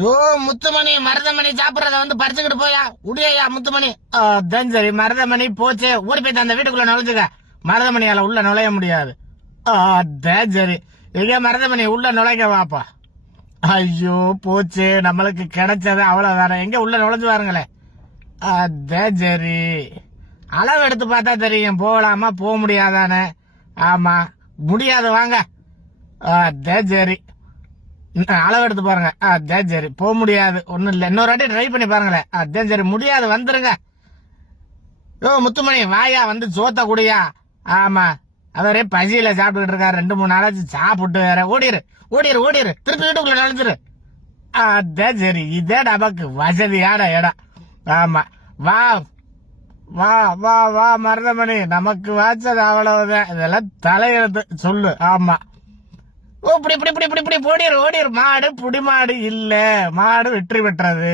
ஓ முத்துமணி மருதமணி சாப்பிடறத வந்து பறிச்சுக்கிட்டு போயா உடையா முத்துமணி. அதான் சரி, மருதமணி போச்சு, ஓடி போய் அந்த வீட்டுக்குள்ள நுழைஞ்சுக்க. மருதமணியால உள்ள நுழைய முடியாது. அதான் சரி, எங்க மருதமணி உள்ள நுழைக்க வாப்பா. ஐயோ போச்சு, நம்மளுக்கு கிடைச்சது அவ்வளவுதானே. எங்க உள்ள நுழைஞ்சு பாருங்களேன். அதான் சரி, அளவு எடுத்து பார்த்தா தெரியும் போகலாமா போக முடியாதானே. ஆமா முடியாது, வாங்க. அதான் சரி, அளவு எடுத்து பாருங்க. அதான் சரி, போக முடியாது, ஒண்ணும் இல்ல, இன்னொரு வாட்டி ட்ரை பண்ணி பாருங்களேன். அதான் சரி, முடியாது, வந்துருங்க. ஓ முத்துமணி வாயா, வந்து சோத்த குடியா. ஆமா, அவரே பசியில சாப்பிட்டுக்கிட்டு இருக்காரு, 2-3 நாளாச்சு சாப்பிட்டு வேற. ஓடிரு ஓடிரு ஓடிரு, திருப்பி வீட்டுக்குள்ள நுழைஞ்சிரு. அதான் சரி, இதே நமக்கு வசதியான இடம். ஆமா, வா வா வா வா மருதமணி, நமக்கு வாச்சது அவ்வளவுதான், இதெல்லாம் தலையெழுத்து சொல்லு. ஆமா, ஓ இப்படி இப்படி இப்படி இப்படி இப்படி ஓடிரு ஓடிரு. மாடு புடி மாடு இல்ல, மாடு வெற்றி பெற்றது.